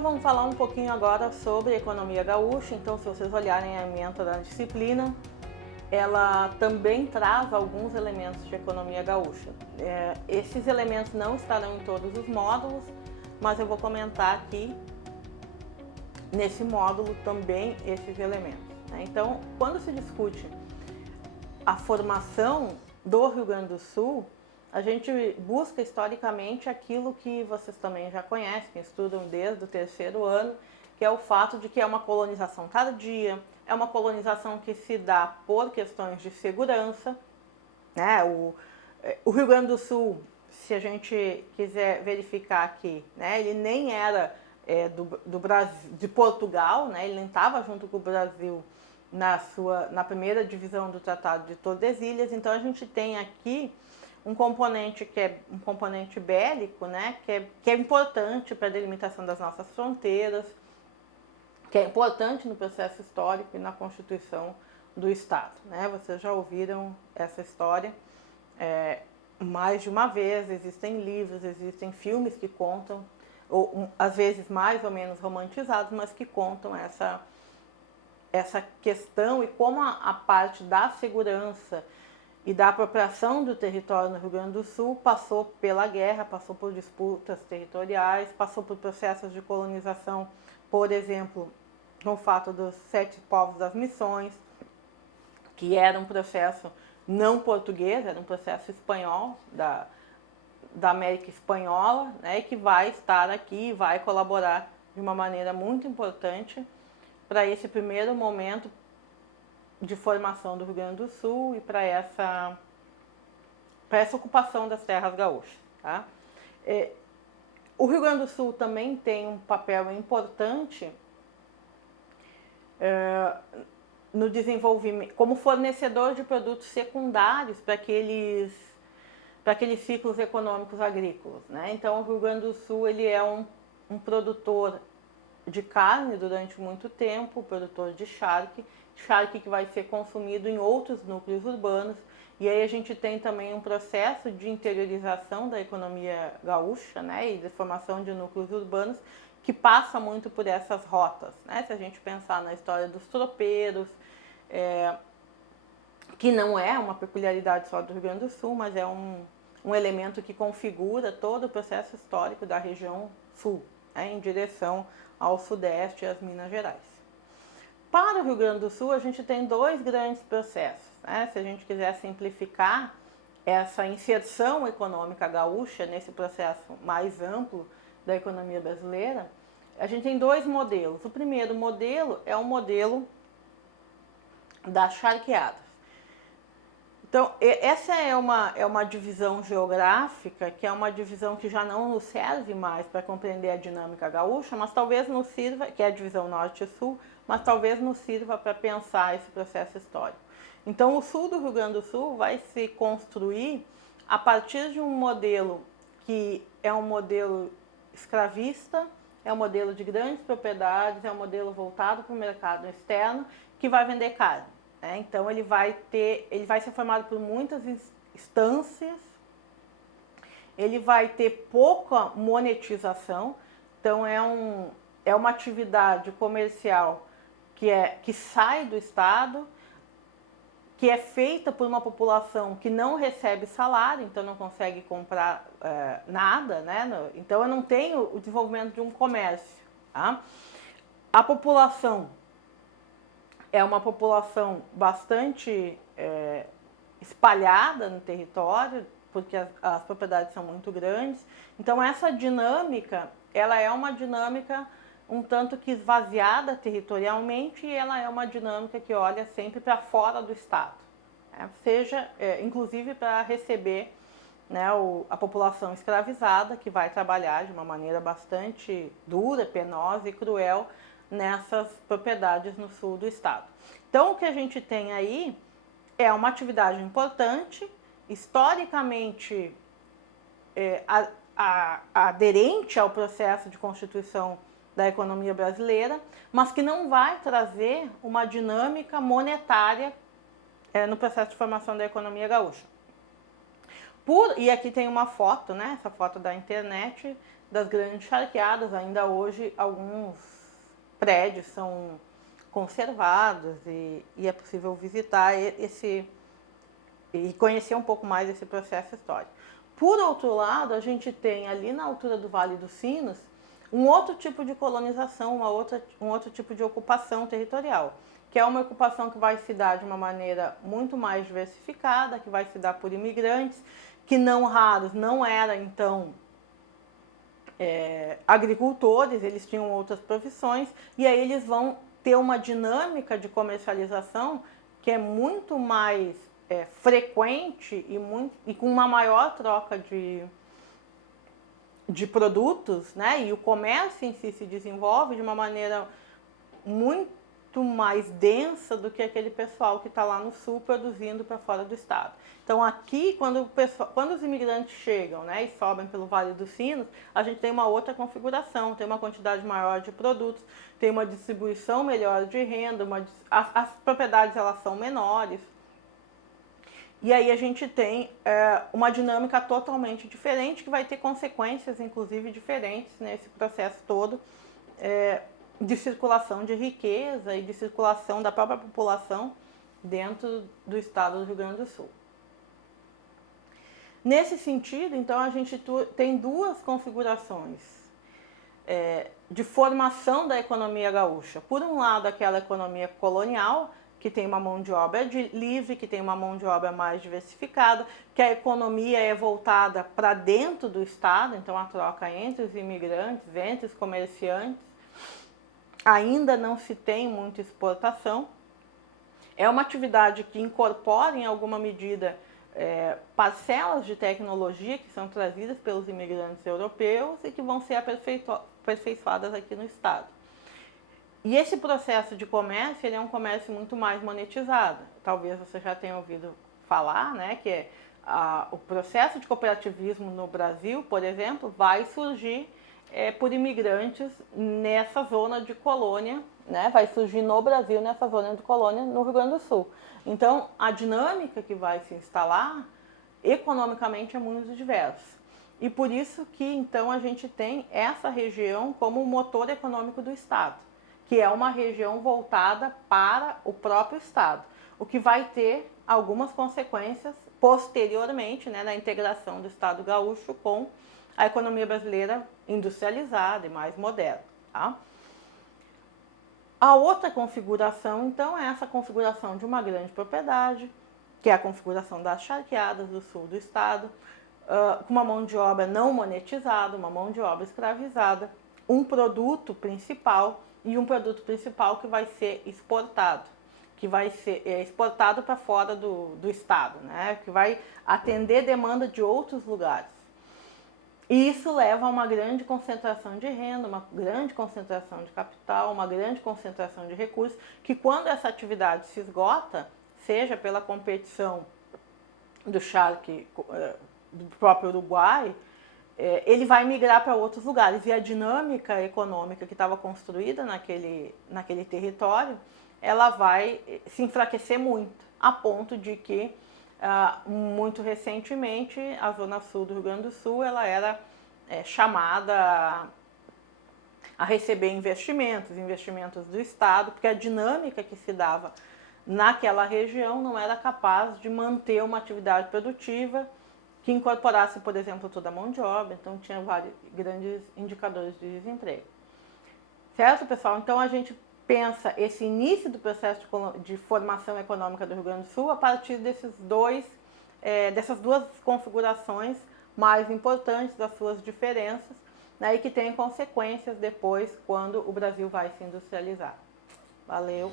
Então vamos falar um pouquinho agora sobre a economia gaúcha. Então, se vocês olharem a ementa da disciplina, ela também traz alguns elementos de economia gaúcha. Esses elementos não estarão em todos os módulos, mas eu vou comentar aqui nesse módulo também esses elementos, né? Então, quando se discute a formação do Rio Grande do Sul, a gente busca historicamente aquilo que vocês também já conhecem, estudam desde o terceiro ano, que é o fato de que é uma colonização tardia, é uma colonização que se dá por questões de segurança, né? O Rio Grande do Sul, se a gente quiser verificar aqui, né, ele nem era do Brasil, de Portugal, né, ele nem estava junto com o Brasil na primeira divisão do Tratado de Tordesilhas. Então a gente tem aqui um componente que é um componente bélico, né, que é importante para a delimitação das nossas fronteiras, que é importante no processo histórico e na constituição do Estado, né? Vocês já ouviram essa história mais de uma vez, existem livros, existem filmes que contam, ou às vezes mais ou menos romantizados, mas que contam essa questão e como a parte da segurança e da apropriação do território no Rio Grande do Sul passou pela guerra, passou por disputas territoriais, passou por processos de colonização, por exemplo, no fato dos 7 povos das missões, que era um processo não português, era um processo espanhol, da América Espanhola, né, e que vai estar aqui e vai colaborar de uma maneira muito importante para esse primeiro momento de formação do Rio Grande do Sul e para essa ocupação das terras gaúchas, tá? O Rio Grande do Sul também tem um papel importante no desenvolvimento, como fornecedor de produtos secundários para aqueles ciclos econômicos agrícolas, né? Então o Rio Grande do Sul ele é um produtor de carne durante muito tempo, produtor de charque que vai ser consumido em outros núcleos urbanos, e aí a gente tem também um processo de interiorização da economia gaúcha, né, e de formação de núcleos urbanos que passa muito por essas rotas, né? Se a gente pensar na história dos tropeiros, que não é uma peculiaridade só do Rio Grande do Sul, mas é um elemento que configura todo o processo histórico da região sul, né, em direção ao sudeste e às Minas Gerais. Para o Rio Grande do Sul, a gente tem 2 grandes processos, né? Se a gente quiser simplificar essa inserção econômica gaúcha nesse processo mais amplo da economia brasileira, a gente tem 2 modelos. O primeiro modelo é o modelo das charqueadas. Então, essa é uma divisão geográfica, que é uma divisão que já não nos serve mais para compreender a dinâmica gaúcha, mas talvez nos sirva, que é a divisão norte e sul, mas talvez nos sirva para pensar esse processo histórico. Então, o sul do Rio Grande do Sul vai se construir a partir de um modelo que é um modelo escravista, é um modelo de grandes propriedades, é um modelo voltado para o mercado externo, que vai vender carne. Então ele vai ser formado por muitas instâncias, ele vai ter pouca monetização, então é uma atividade comercial que sai do Estado, que é feita por uma população que não recebe salário, então não consegue comprar nada, né? Então eu não tenho o desenvolvimento de um comércio, tá? A população é uma população bastante espalhada no território, porque as propriedades são muito grandes. Então essa dinâmica, ela é uma dinâmica um tanto que esvaziada territorialmente, e ela é uma dinâmica que olha sempre para fora do Estado, né? Seja, inclusive para receber, né, a população escravizada, que vai trabalhar de uma maneira bastante dura, penosa e cruel nessas propriedades no sul do estado. Então o que a gente tem aí é uma atividade importante, historicamente aderente ao processo de constituição da economia brasileira, mas que não vai trazer uma dinâmica monetária no processo de formação da economia gaúcha. E aqui tem uma foto, né? Essa foto da internet, das grandes charqueadas. Ainda hoje alguns prédios são conservados e é possível visitar e conhecer um pouco mais esse processo histórico. Por outro lado, a gente tem ali na altura do Vale dos Sinos um outro tipo de colonização, um outro tipo de ocupação territorial, que é uma ocupação que vai se dar de uma maneira muito mais diversificada, que vai se dar por imigrantes, que não raros não eram então agricultores, eles tinham outras profissões, e aí eles vão ter uma dinâmica de comercialização que é muito mais frequente e com uma maior troca de produtos, né? E o comércio em si se desenvolve de uma maneira muito mais densa do que aquele pessoal que está lá no sul produzindo para fora do estado. Então aqui, quando os imigrantes chegam, né, e sobem pelo Vale dos Sinos, a gente tem uma outra configuração, tem uma quantidade maior de produtos, tem uma distribuição melhor de renda, as propriedades elas são menores. E aí a gente tem uma dinâmica totalmente diferente, que vai ter consequências, inclusive, diferentes nesse processo todo de circulação de riqueza e de circulação da própria população dentro do estado do Rio Grande do Sul. Nesse sentido, então, a gente tem duas configurações de formação da economia gaúcha. Por um lado, aquela economia colonial, que tem uma mão de obra livre, que tem uma mão de obra mais diversificada, que a economia é voltada para dentro do estado, então a troca entre os imigrantes, entre os comerciantes, ainda não se tem muita exportação. É uma atividade que incorpora em alguma medida parcelas de tecnologia que são trazidas pelos imigrantes europeus e que vão ser aperfeiçoadas aqui no estado. E esse processo de comércio, ele é um comércio muito mais monetizado. Talvez você já tenha ouvido falar, né, que o processo de cooperativismo no Brasil, por exemplo, vai surgir por imigrantes nessa zona de colônia, né, vai surgir no Brasil nessa zona de colônia no Rio Grande do Sul. Então, a dinâmica que vai se instalar economicamente é muito diversa. E por isso que, então, a gente tem essa região como o motor econômico do estado, que é uma região voltada para o próprio estado, o que vai ter algumas consequências posteriormente, né, na integração do estado gaúcho com a economia brasileira industrializada e mais moderna. Tá? A outra configuração, então, é essa configuração de uma grande propriedade, que é a configuração das charqueadas do sul do estado, com uma mão de obra não monetizada, uma mão de obra escravizada, um produto principal, e um produto principal que vai ser exportado, que vai ser exportado para fora do estado, né? Que vai atender demanda de outros lugares. E isso leva a uma grande concentração de renda, uma grande concentração de capital, uma grande concentração de recursos, que quando essa atividade se esgota, seja pela competição do charque do próprio Uruguai, ele vai migrar para outros lugares. E a dinâmica econômica que estava construída naquele território, ela vai se enfraquecer muito, a ponto de que, muito recentemente, a Zona Sul do Rio Grande do Sul ela era chamada a receber investimentos do Estado, porque a dinâmica que se dava naquela região não era capaz de manter uma atividade produtiva que incorporasse, por exemplo, toda a mão de obra, então tinha vários grandes indicadores de desemprego. Certo, pessoal? Então a gente pensa esse início do processo de formação econômica do Rio Grande do Sul a partir dessas duas configurações mais importantes, das suas diferenças, né, e que têm consequências depois quando o Brasil vai se industrializar. Valeu!